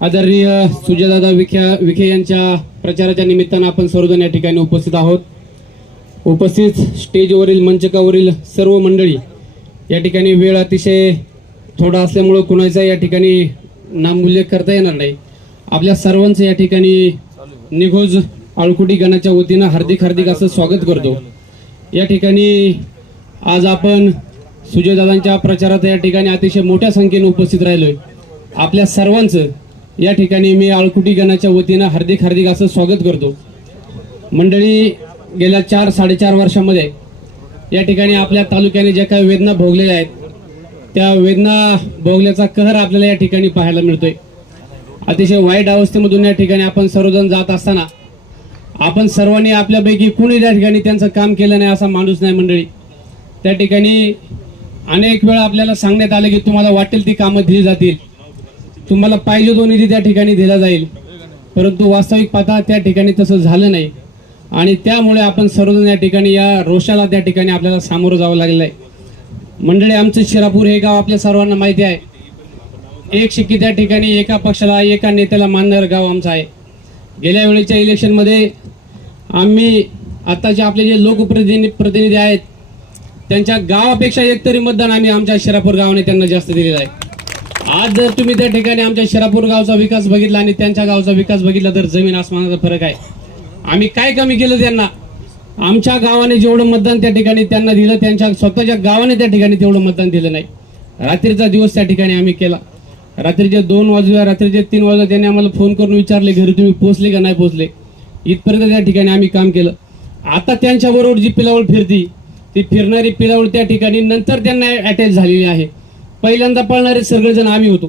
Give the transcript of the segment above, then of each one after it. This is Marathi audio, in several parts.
आदरणीय सुजयदादा विखे विखे यांच्या प्रचाराच्या निमित्तानं आपण सर्वजण या ठिकाणी उपस्थित आहोत. उपस्थित स्टेजवरील मंचकावरील सर्व मंडळी या ठिकाणी वेळ अतिशय थोडा असल्यामुळं कुणाचा या ठिकाणी नामोल्लेख करता येणार नाही. आपल्या सर्वांचं या ठिकाणी निघोज आळकुटी गणाच्या वतीनं हार्दिक हार्दिक असं स्वागत करतो. या ठिकाणी आज आपण सुजयदादांच्या प्रचारात या ठिकाणी अतिशय मोठ्या संख्येने उपस्थित राहिलोय. आपल्या सर्वांचं या ठिकाणी मी आळकुटी गणाच्या वतीनं हार्दिक हार्दिक असं स्वागत करतो. मंडळी गेल्या चार साडेचार वर्षामध्ये या ठिकाणी आपल्या तालुक्याने ज्या काही वेदना भोगलेल्या आहेत त्या वेदना भोगल्याचा कहर आपल्याला या ठिकाणी पाहायला मिळतोय. अतिशय वाईट अवस्थेमधून या ठिकाणी आपण सर्वजण जात असताना आपण सर्वांनी आपल्यापैकी कुणी त्या ठिकाणी त्यांचं काम केलं नाही असा माणूस नाही मंडळी. त्या ठिकाणी अनेक वेळा आपल्याला सांगण्यात आलं की तुम्हाला वाटेल ती कामं दिली जातील. तुम्हाला पाहिजे तो निधी त्या ठिकाणी दिला जाईल. परंतु वास्तविक पाहता त्या ठिकाणी तसं झालं नाही. आणि त्यामुळे आपण सर्वजण या ठिकाणी या रोषाला त्या ठिकाणी आपल्याला सामोरं जावं लागलेलं आहे. मंडळी आमचं शिरापूर हे गाव आपल्या सर्वांना माहिती आहे. एक शिक्की त्या ठिकाणी एका पक्षाला एका नेत्याला मानणारं गाव आमचं आहे. गेल्या वेळेच्या इलेक्शनमध्ये आम्ही आत्ताचे आपले जे लोकप्रतिनिधी प्रतिनिधी आहेत त्यांच्या गावापेक्षा एकतरी मतदान आम्ही आमच्या शिरापूर गावाने त्यांना जास्त दिलेलं आहे. आज जर तुम्ही त्या ठिकाणी आमच्या शिरापूर गावचा विकास बघितला आणि त्यांच्या गावचा विकास बघितला तर जमीन आसमानाचा फरक आहे. आम्ही काय कमी केलं त्यांना? आमच्या गावाने जेवढं मतदान त्या ठिकाणी त्यांना दिलं त्यांच्या स्वतःच्या गावाने त्या ठिकाणी तेवढं मतदान दिलं नाही. रात्रीचा दिवस त्या ठिकाणी आम्ही केला. रात्रीचे दोन वाजल्या रात्रीचे तीन वाजल्या त्यांनी आम्हाला फोन करून विचारले घरी तुम्ही पोचले का नाही पोहोचले? इथपर्यंत त्या ठिकाणी आम्ही काम केलं. आता त्यांच्याबरोबर जी पिलावळ फिरती ती फिरणारी पिलावळ त्या ठिकाणी नंतर त्यांना अटॅच झालेली आहे. पहिल्यांदा पळणारे सगळेजण आम्ही होतो.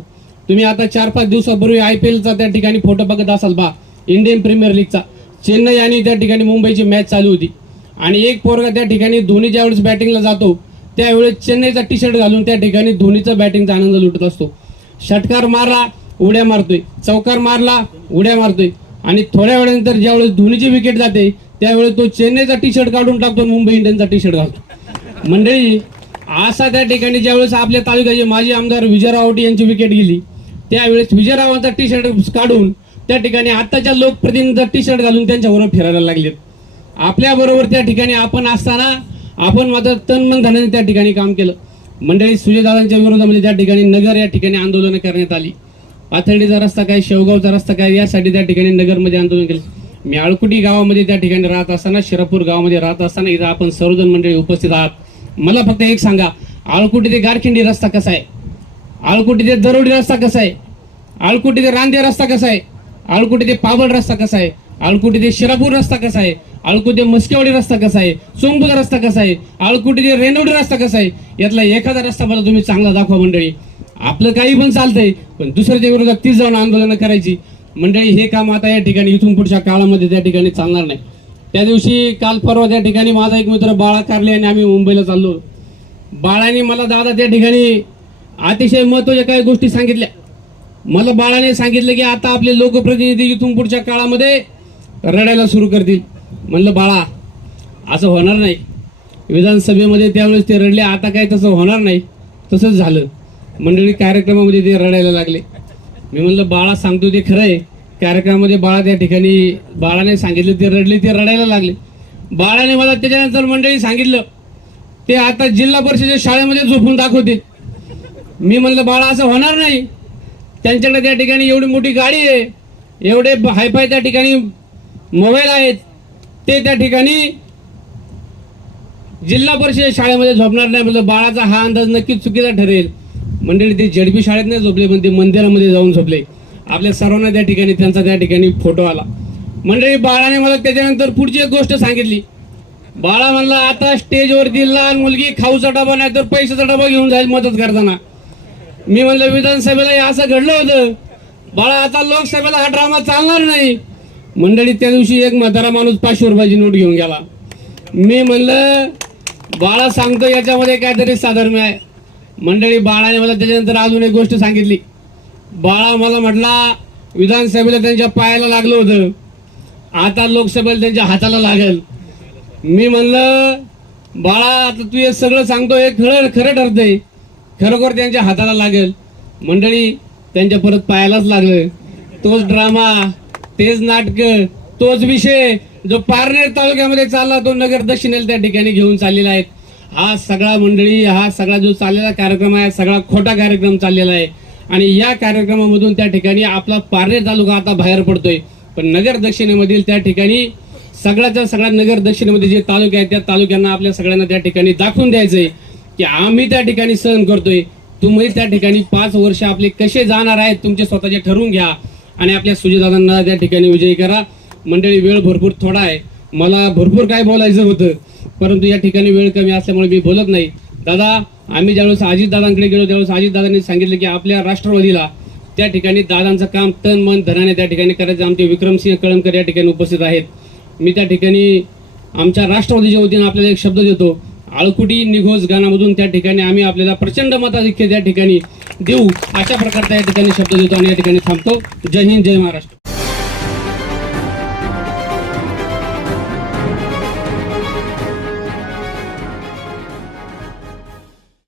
तुम्ही आता चार पाच दिवसापूर्वी आय पी एलचा त्या ठिकाणी फोटो बघत असाल बा इंडियन प्रीमियर लीगचा चेन्नई आणि त्या ठिकाणी मुंबईची मॅच चालू होती. आणि एक पोरगा त्या ठिकाणी धोनी ज्यावेळेस बॅटिंगला जातो त्यावेळेस चेन्नईचा टी शर्ट घालून त्या ठिकाणी धोनीचा बॅटिंगचा आनंद लुटत असतो. षटकार मारला उड्या मारतोय. चौकार मारला उड्या मारतोय. आणि थोड्या वेळानंतर ज्यावेळेस धोनीची विकेट जाते त्यावेळेस तो चेन्नईचा टी शर्ट काढून टाकतो मुंबई इंडियन्सचा टी शर्ट घालतो. मंडळी असा त्या ठिकाणी ज्यावेळेस आपल्या तालुक्याचे माजी आमदार विजयराव आवटी यांची विकेट गेली त्यावेळेस विजयरावांचा टी शर्ट काढून त्या ठिकाणी आत्ताच्या लोकप्रतिनिधींचा टी शर्ट घालून त्यांच्याबरोबर फिरायला लागलेत. आपल्याबरोबर त्या ठिकाणी आपण असताना आपण मात्र तन मन धनाने त्या ठिकाणी काम केलं. मंडळी सुजयदादांच्या विरोधामध्ये त्या ठिकाणी नगर या ठिकाणी आंदोलन करण्यात आली. पाथर्डीचा रस्ता काय शेवगावचा रस्ता काय यासाठी त्या ठिकाणी नगरमध्ये आंदोलन केलं. मी आळकुटी गावामध्ये त्या ठिकाणी राहत असताना शिरापूर गावामध्ये राहत असताना इथं आपण सर्वजण मंडळी उपस्थित आहात. मला फक्त एक सांगा आळकुटी ते गारखिंडी रस्ता कसा आहे? आळकुटी ते दरोडी रस्ता कसा आहे? आळकुटी ते रांदे रस्ता कसा आहे? आळकुटी ते पाबळ रस्ता कसा आहे? आळकुटी ते शिरापूर रस्ता कसा आहे? आळकुटी ते मस्केवाडी रस्ता कसा आहे? सोमबुदा रस्ता कसा आहे? आळकुटी ते रेणवडी रस्ता कसा आहे? यातला एखादा रस्ता मला तुम्ही चांगला दाखवा मंडळी. आपलं काही पण चालतंय पण दुसऱ्याच्या विरोधात तीच जाऊन आंदोलनं करायची. मंडळी हे काम आता या ठिकाणी इथून पुढच्या काळामध्ये त्या ठिकाणी चालणार नाही. त्या दिवशी काल परवा त्या ठिकाणी माझा एक मित्र बाळा कारले आणि आम्ही मुंबईला चाललो. बाळाने मला दादा त्या ठिकाणी अतिशय महत्त्वाच्या काही गोष्टी सांगितल्या. मला बाळाने सांगितलं की आता आपले लोकप्रतिनिधी इथून पुढच्या काळामध्ये रडायला सुरू करतील. म्हणलं बाळा असं होणार नाही. विधानसभेमध्ये त्यावेळेस ते रडले आता काय तसं होणार नाही. तसंच झालं. मंडळी कार्यक्रमामध्ये ते रडायला लागले. मी म्हणलं बाळा सांगतो ते खरं आहे. कार्यक्रमामध्ये बाळा त्या ठिकाणी बाळाने सांगितलं ते रडले ते रडायला लागले. बाळाने मला त्याच्यानंतर मंडळी सांगितलं ते आता जिल्हा परिषदेच्या शाळेमध्ये झोपून दाखवते मी म्हणलं बाळा असं होणार नाही. त्यांच्याकडे त्या ठिकाणी एवढी मोठी गाडी आहे. एवढे हायफाय त्या ठिकाणी मोबाईल आहेत. ते त्या ठिकाणी जिल्हा परिषद शाळेमध्ये झोपणार नाही. म्हणलं बाळाचा हा अंदाज नक्कीच चुकीचा ठरेल. मंडळी ते झडपी शाळेत नाही झोपले पण ते मंदिरामध्ये जाऊन झोपले. आपल्या सर्वांना त्या ठिकाणी त्यांचा त्या ठिकाणी फोटो आला. मंडळी बाळाने मला त्याच्यानंतर पुढची एक गोष्ट सांगितली. बाळा म्हणला आता स्टेजवरती लहान मुलगी खाऊचा डबा नाही तर पैशाचा डबा घेऊन जाईल मदत करताना. मी म्हणलं विधानसभेला हे असं घडलं होतं. बाळा आता लोकसभेला हा ड्रामा चालणार नाही. मंडळी त्या दिवशी एक म्हातारा माणूस पाचशे रुपयाची नोट घेऊन गेला. मी म्हणलं बाळा सांगतो याच्यामध्ये काहीतरी साधर्म्य आहे. मंडळी बाळाने मला त्याच्यानंतर अजून एक गोष्ट सांगितली. बाळा मला म्हटला विधानसभेला त्यांच्या पायाला लागलं होतं. आता लोकसभेला त्यांच्या हाताला लागेल. मी म्हणलं बाळा आता तू हे सगळं सांगतो हे खरं खरं ठरतंय. खरोखर त्यांच्या हाताला लागेल. मंडळी त्यांच्या परत पायालाच लागलं. तोच ड्रामा तेच नाटक तोच विषय जो पारनेर तालुक्यामध्ये चालला तो नगर दक्षिणेला त्या ठिकाणी घेऊन चाललेला आहे. हा सगळा मंडळी हा सगळा जो चाललेला कार्यक्रम आहे सगळा खोटा कार्यक्रम चाललेला आहे. आणि या कार्यक्रमामधून त्या ठिकाणी आपला पारनेर तालुका आता बाहेर पडतोय. पण नगर दक्षिणेमधील त्या ठिकाणी सगळ्याच्या सगळ्या नगर दक्षिणेमध्ये जे तालुके आहेत त्या तालुक्यांना आपल्या सगळ्यांना त्या ठिकाणी दाखवून द्यायचंय की आम्ही त्या ठिकाणी सहन करतोय. तुम्ही त्या ठिकाणी पाच वर्ष आपले कसे जाणार आहेत तुमचे स्वतःचे ठरवून घ्या. आणि आपल्या सुजयदादांना त्या ठिकाणी विजयी करा. मंडळी वेळ भरपूर थोडा आहे. मला भरपूर काय बोलायचं होतं परंतु या ठिकाणी वेळ कमी असल्यामुळे मी बोलत नाही. दादा आम्ही ज्यावेळेस अजितदादांकडे गेलो त्यावेळेस अजितदादांनी सांगितलं की आपल्या राष्ट्रवादीला त्या ठिकाणी दादांचं काम तन मन धनाने त्या ठिकाणी करायचं. आमचे विक्रमसिंह कळमकर या ठिकाणी उपस्थित आहेत. मी त्या ठिकाणी आमच्या राष्ट्रवादीच्या वतीनं आपल्याला एक शब्द देतो. आळकुटी निघोज गाण्यामधून त्या ठिकाणी आम्ही आपल्याला प्रचंड मताधिक्य त्या ठिकाणी देऊ अशा प्रकारचा या ठिकाणी शब्द देतो आणि या ठिकाणी थांबतो. जय हिंद जय महाराष्ट्र.